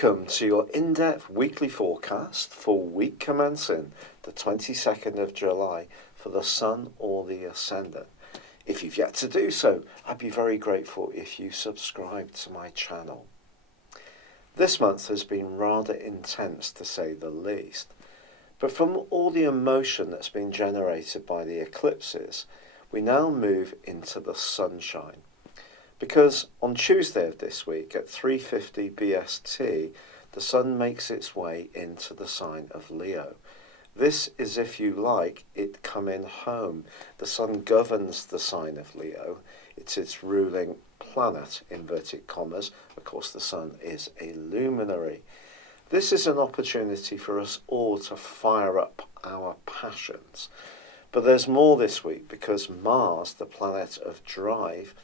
Welcome to your in-depth weekly forecast for week commencing the 22nd of July for the Sun or the Ascendant. If you've yet to do so, I'd be very grateful if you subscribe to my channel. This month has been rather intense to say the least, but from all the emotion that's been generated by the eclipses, we now move into the sunshine. Because on Tuesday of this week at 3:50 BST, the Sun makes its way into the sign of Leo. This is, if you like, it coming home. The Sun governs the sign of Leo. It's its ruling planet, inverted commas. Of course, the Sun is a luminary. This is an opportunity for us all to fire up our passions. But there's more this week because Mars, the planet of drive,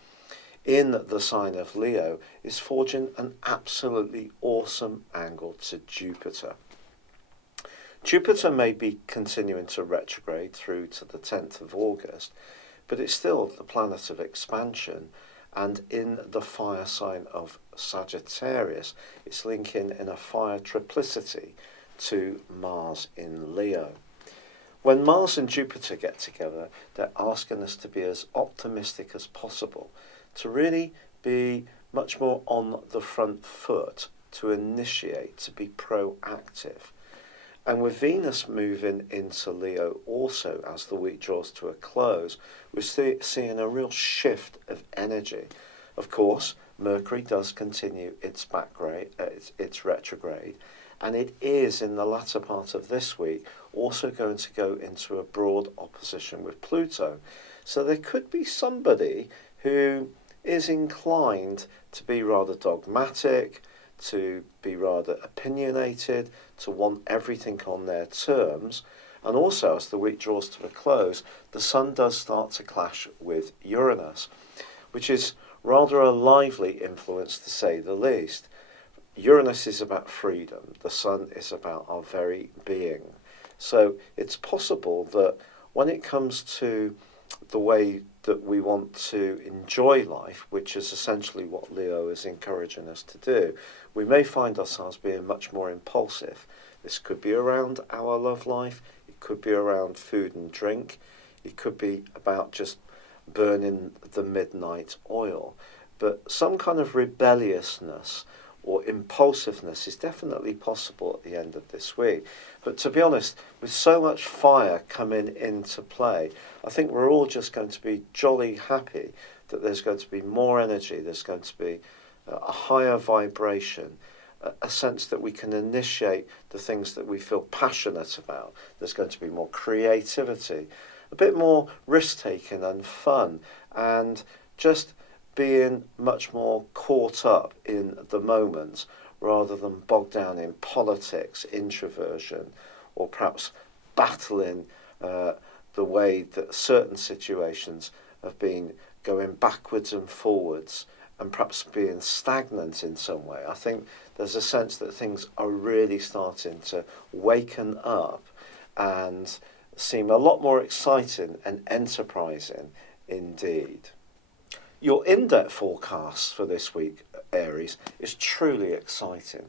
in the sign of Leo, is forging an absolutely awesome angle to Jupiter. Jupiter may be continuing to retrograde through to the 10th of August, but it's still the planet of expansion, and in the fire sign of Sagittarius, it's linking in a fire triplicity to Mars in Leo. When Mars and Jupiter get together, they're asking us to be as optimistic as possible, to really be much more on the front foot, to initiate, to be proactive. And with Venus moving into Leo also as the week draws to a close, we're seeing a real shift of energy. Of course, Mercury does continue its retrograde, and it is in the latter part of this week also going to go into a broad opposition with Pluto. So there could be somebody who is inclined to be rather dogmatic, to be rather opinionated, to want everything on their terms. And also, as the week draws to a close, the Sun does start to clash with Uranus, which is rather a lively influence to say the least. Uranus is about freedom, the Sun is about our very being. So it's possible that when it comes to the way that we want to enjoy life, which is essentially what Leo is encouraging us to do, we may find ourselves being much more impulsive. This could be around our love life, it could be around food and drink, it could be about just burning the midnight oil. But some kind of rebelliousness or impulsiveness is definitely possible at the end of this week. But to be honest, with so much fire coming into play, I think we're all just going to be jolly happy that there's going to be more energy, there's going to be a higher vibration, a sense that we can initiate the things that we feel passionate about. There's going to be more creativity, a bit more risk-taking and fun, and just being much more caught up in the moment rather than bogged down in politics, introversion, or perhaps battling the way that certain situations have been going backwards and forwards and perhaps being stagnant in some way. I think there's a sense that things are really starting to waken up and seem a lot more exciting and enterprising indeed. Your in-depth forecast for this week, Aries, is truly exciting.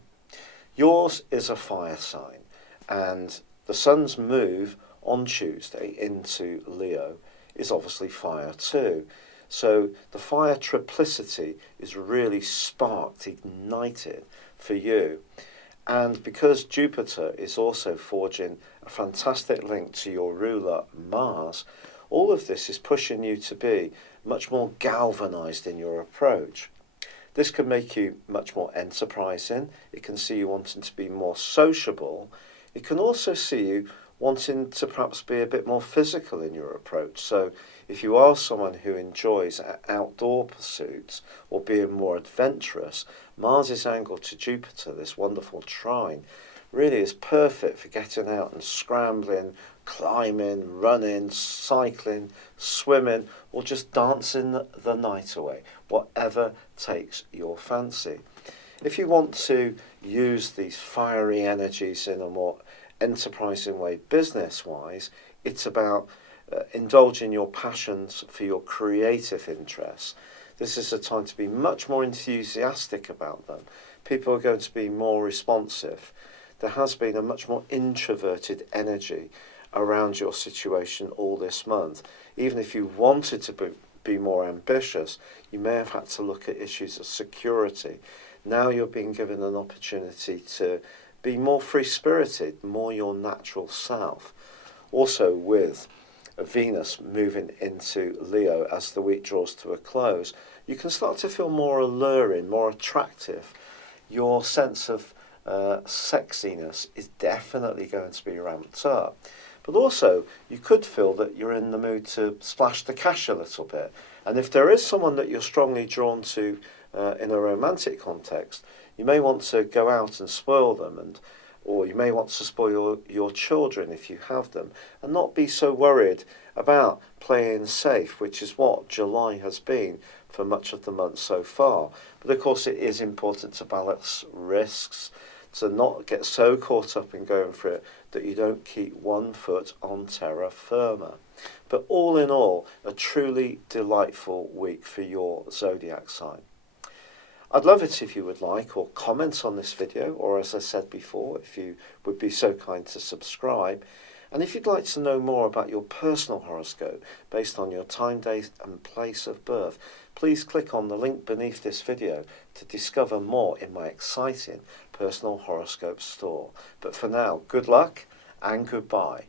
Yours is a fire sign, and the Sun's move on Tuesday into Leo is obviously fire too. So the fire triplicity is really sparked, ignited for you. And because Jupiter is also forging a fantastic link to your ruler Mars, all of this is pushing you to be much more galvanized in your approach. This can make you much more enterprising. It can see you wanting to be more sociable. It can also see you wanting to perhaps be a bit more physical in your approach. So if you are someone who enjoys outdoor pursuits or being more adventurous, Mars's angle to Jupiter, this wonderful trine, really is perfect for getting out and scrambling, climbing, running, cycling, swimming, or just dancing the night away, whatever takes your fancy. If you want to use these fiery energies in a more enterprising way business-wise, it's about indulging your passions for your creative interests. This is a time to be much more enthusiastic about them people are going to be more responsive. There has been a much more introverted energy around your situation all this month. Even if you wanted to be more ambitious, you may have had to look at issues of security. Now you're being given an opportunity to be more free-spirited, more your natural self. Also, with Venus moving into Leo as the week draws to a close, you can start to feel more alluring, more attractive. Your sense of sexiness is definitely going to be ramped up. But also, you could feel that you're in the mood to splash the cash a little bit. And if there is someone that you're strongly drawn to in a romantic context, you may want to go out and spoil them, or you may want to spoil your children if you have them, and not be so worried about playing safe, which is what July has been for much of the month so far. But of course, it is important to balance risks, to not get so caught up in going for it that you don't keep one foot on terra firma. But all in all, a truly delightful week for your zodiac sign. I'd love it if you would like or comment on this video, or as I said before, if you would be so kind to subscribe. And if you'd like to know more about your personal horoscope based on your time, date and place of birth, please click on the link beneath this video to discover more in my exciting personal horoscope store. But for now, good luck and goodbye.